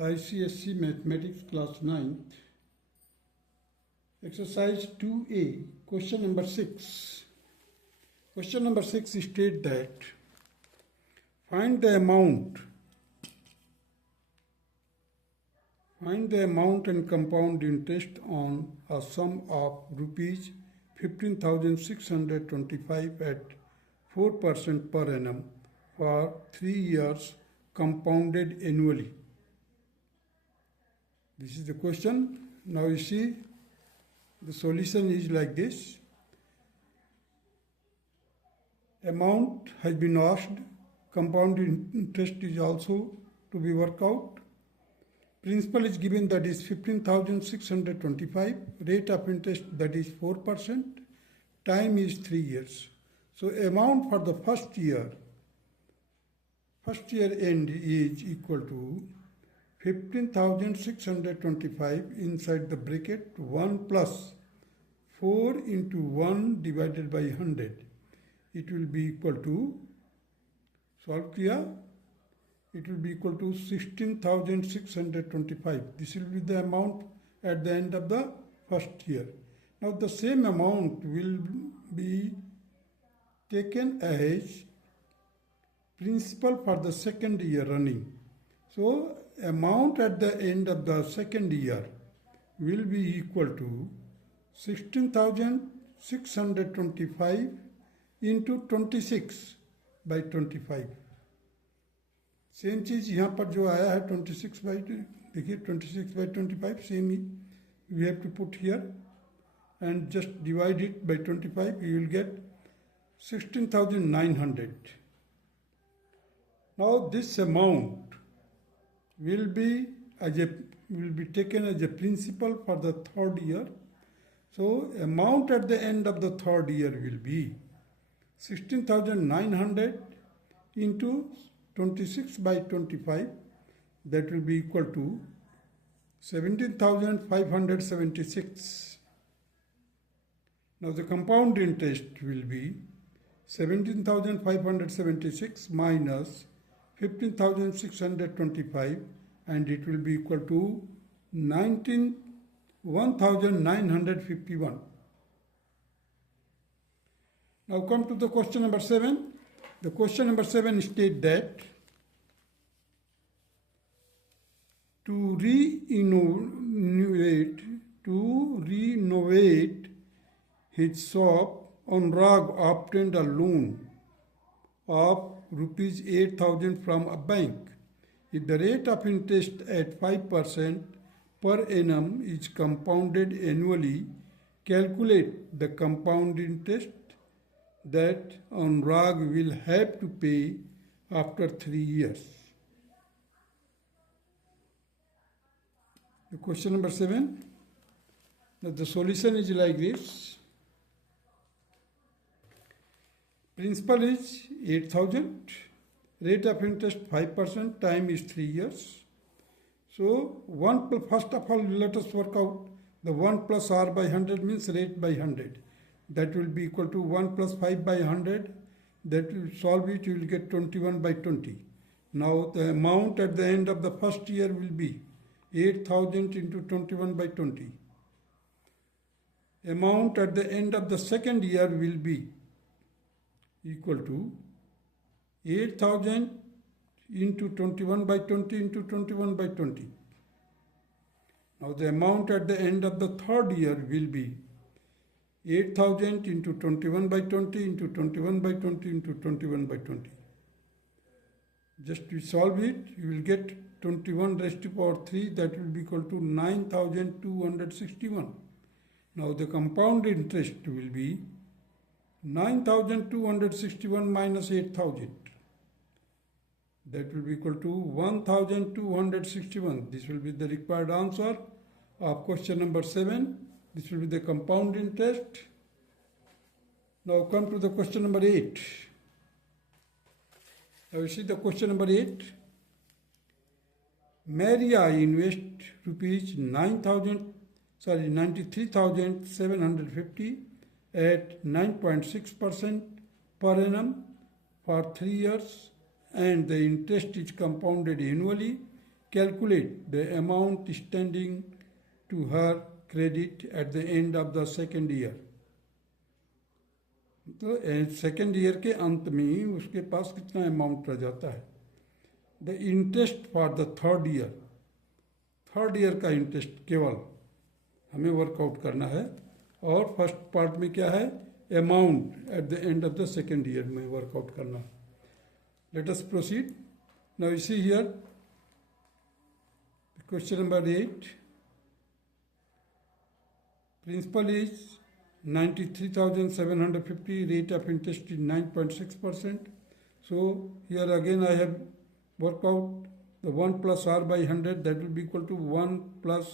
ICSE Mathematics Class 9, Exercise 2A, question number 6. Question number 6 states that find the amount and compound interest on a sum of rupees 15,625 at 4% per annum for 3 years compounded annually. This is the question. Now you see the solution is like this. Amount has been asked. Compound interest is also to be worked out. Principal is given, that is 15,625. Rate of interest, that is 4%. Time is 3 years. So amount for the first year end is equal to 15,625 inside the bracket 1 plus 4 into 1 divided by 100. It will be equal to, solve here, it will be equal to 16,625. This will be the amount at the end of the first year. Now the same amount will be taken as principal for the second year running. So amount at the end of the second year will be equal to 16,625 into 26 by 25. Same चीज़ यहाँ पर जो आया है 26 by, देखिए 26 by 25 same he we have to put here and just divide it by 25. You will get 16,900. Now this amount will be taken as a principal for the third year. So amount at the end of the third year will be 16,900 into 26 by 25. That will be equal to 17,576. Now the compound interest will be 17,576 minus 15,625, and it will be equal to 1,951. Now come to the question number 7. The question number 7 states that to renovate his shop, Anurag obtained a loan of rupees 8,000 from a bank. If the rate of interest at 5% per annum is compounded annually, calculate the compound interest that Anurag will have to pay after 3 years. The question number 7. Now the solution is like this. Principal is 8,000. Rate of interest 5%. Time is 3 years. So first of all, let us work out the 1 plus r by 100 means rate by 100. That will be equal to 1 plus 5 by 100. That will solve it, you will get 21 by 20. Now the amount at the end of the first year will be 8,000 into 21 by 20. Amount at the end of the second year will be equal to 8,000 into 21 by 20 into 21 by 20. Now the amount at the end of the third year will be 8,000 into 21 by 20 into 21 by 20 into 21 by 20. Just to solve it, you will get 21 raised to power 3, that will be equal to 9,261. Now the compound interest will be 9,261 minus 8,000. That will be equal to 1,261. This will be the required answer of question number 7. This will be the compound interest. Now come to the question number 8. Now you see the question number 8. Maria invests rupees 93,750 at 9.6% per annum for 3 years, and the interest is compounded annually. calculate the amount standing to her credit at the end of the second year. तो second year के अंत में उसके पास कितना amount रह जाता है. The interest for the third year का इंटरेस्ट केवल हमें वर्कआउट करना है. और फर्स्ट पार्ट में क्या है, amount at the end of the second year में वर्कआउट करना है. Let us proceed. Now you see here question number 8. Principal is 93,750, rate of interest is 9.6%. So here again I have worked out the 1 plus r by 100, that will be equal to 1 plus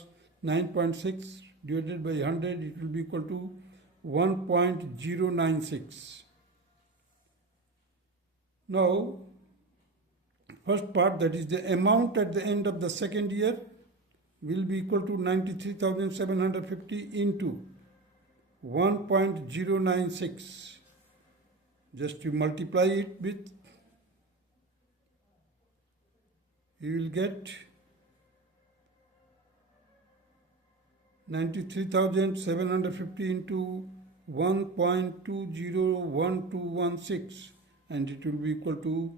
9.6 divided by 100, it will be equal to 1.096. Now first part, that is the amount at the end of the second year, will be equal to 93,750 into 1.096. Just you multiply it with, you will get 93,750 into 1.201216, and it will be equal to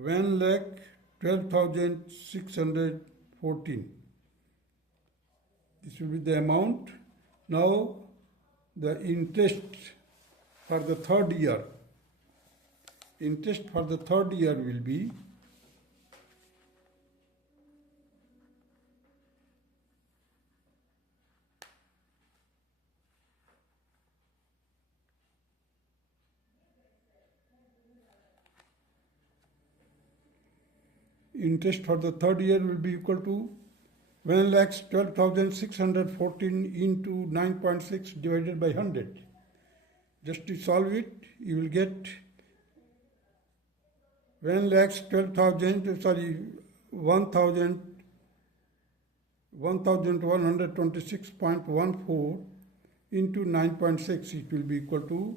1,12,614. This will be the amount. Now the interest for the third year. Interest for the third year will be equal to 1,12,614 into 9.6 divided by 100. Just to solve it, you will get 1,126.14 into 9.6. It will be equal to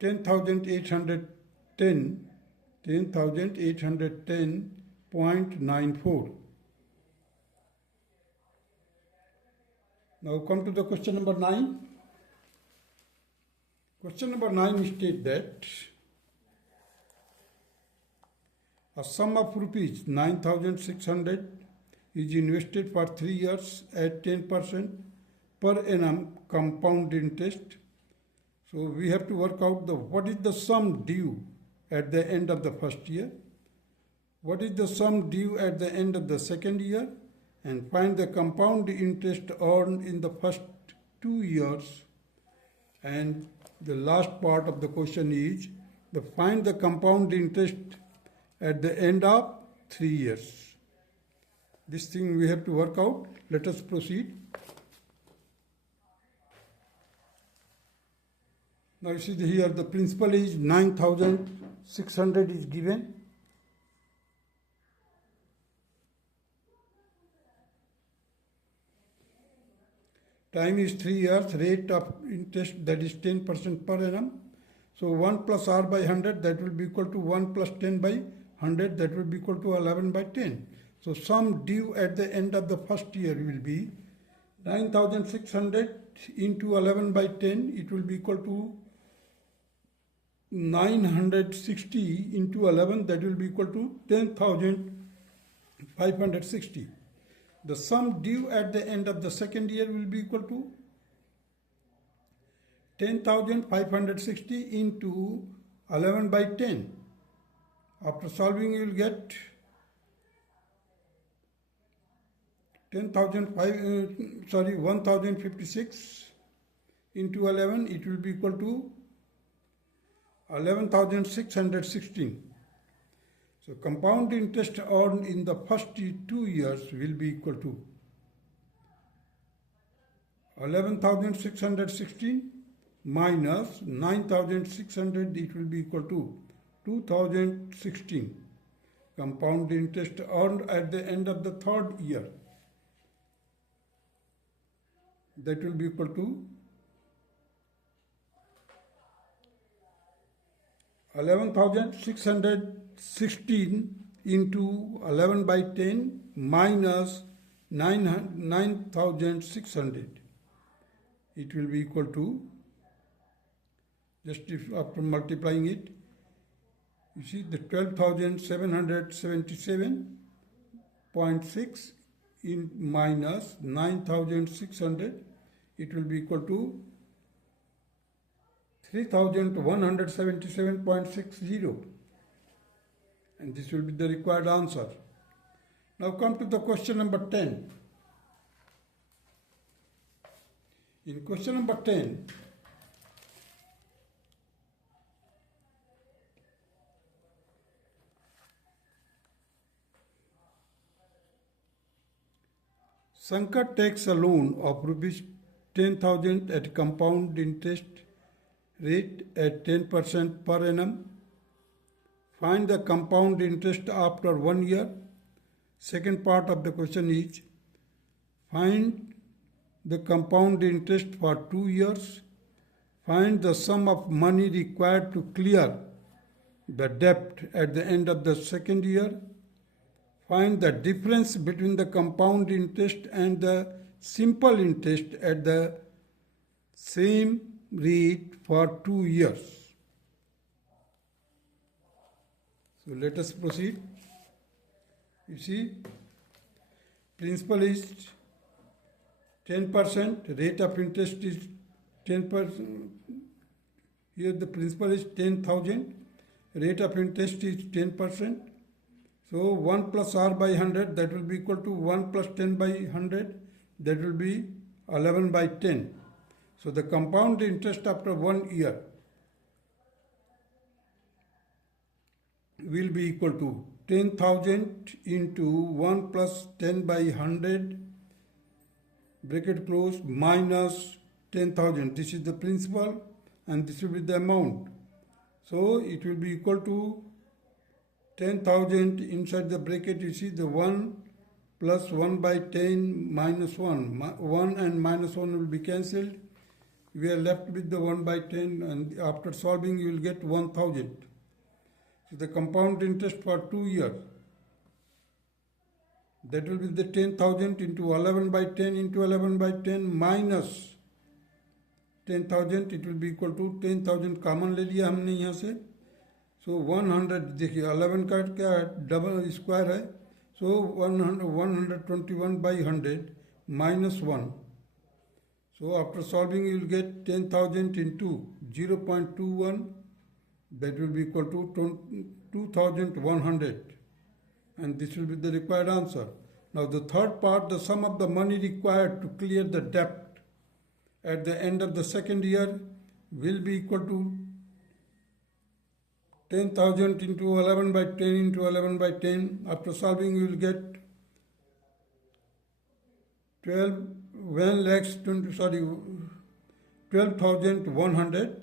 10,810.94. Now come to the question number 9. Question number 9 states that a sum of rupees 9,600 is invested for 3 years at 10% per annum compound interest. So we have to work out what is the sum due at the end of the first year, what is the sum due at the end of the second year, and find the compound interest earned in the first 2 years. And the last part of the question is find the compound interest at the end of 3 years. This thing we have to work out. Let us proceed. Now you see here the principal is 9,600 is given. Time is 3 years, rate of interest that is 10% per annum. So 1 plus r by 100, that will be equal to 1 plus 10 by 100, that will be equal to 11 by 10. So sum due at the end of the first year will be 9,600 into 11 by 10, it will be equal to 960 into 11, that will be equal to 10,560. The sum due at the end of the second year will be equal to 10,560 into 11 by 10. After solving, you will get 1,056 into 11. It will be equal to 11,616. So compound interest earned in the first 2 years will be equal to 11,616 minus 9,600, it will be equal to 2,016. Compound interest earned at the end of the third year, that will be equal to 11,616 into 11 by 10 minus 9,600. It will be equal to, just if after multiplying it, you see the 12,777.6 in minus 9,600, it will be equal to 3,177.60, and this will be the required answer. Now come to the question number 10. In question number 10, Sankar takes a loan of rupees 10,000 at compound interest rate at 10% per annum. Find the compound interest after 1 year. Second part of the question is, find the compound interest for 2 years. Find the sum of money required to clear the debt at the end of the second year. Find the difference between the compound interest and the simple interest at the same rate for 2 years. So let us proceed. You see, principal is 10%, rate of interest is 10%. Here the principal is 10,000, rate of interest is 10%. So 1 plus r by 100, that will be equal to 1 plus 10 by 100, that will be 11 by 10. So the compound interest after 1 year will be equal to 10,000 into 1 plus 10 by 100, bracket close, minus 10,000. This is the principal and this will be the amount. So it will be equal to 10,000 inside the bracket. You see the 1 plus 1 by 10 minus 1. 1 and minus 1 will be cancelled. We are left with the 1 by 10, and after solving you will get 1,000. So the compound interest for 2 years, that will be the 10,000 into 11 by 10 into 11 by 10 minus 10,000. It will be equal to 10,000 common ले लिया हमने यहाँ से. So 100, देखिए 11 का क्या double square है, so 121 by 100 minus 1. So after solving you will get 10,000 into 0.21, that will be equal to 2,100, and this will be the required answer. Now the third part, the sum of the money required to clear the debt at the end of the second year will be equal to 10,000 into 11 by 10 into 11 by 10. After solving you will get 12,100.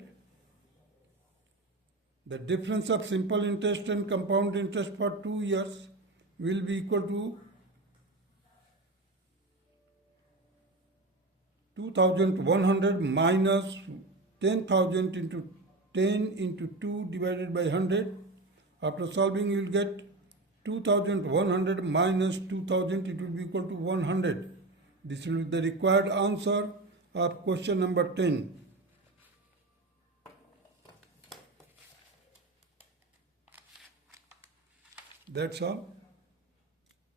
The difference of simple interest and compound interest for 2 years will be equal to 2,100 minus 10,000 into 10 into 2 divided by 100. After solving you will get 2,100 minus 2,000, it will be equal to 100. This will be the required answer of question number 10. That's all.